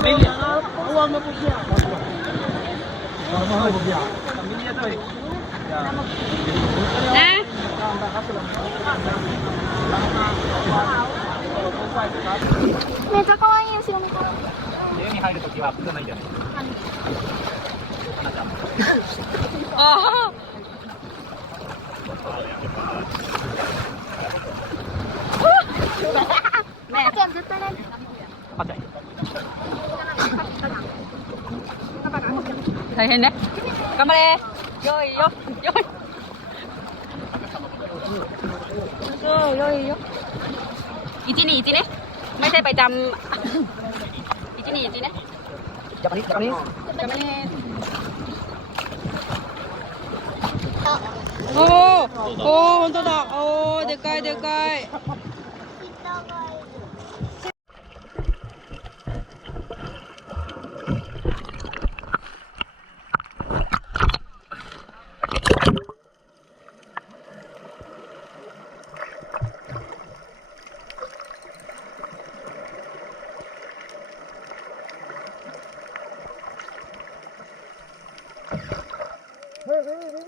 めっちゃ可愛い後ろの子家に入るときは来ないんだよね。あ赤ちゃん絶対ね赤ちゃん。大変ね。頑張れ。よいよ。よい。そうよいよ。一二一ね。ไม่ใช่ไปจำอีจีนี่อีจีนะจับนี้จับนี้จับอันนี้โอ้เโห本当だおーでかいでかい Ha, ha, ha, ha.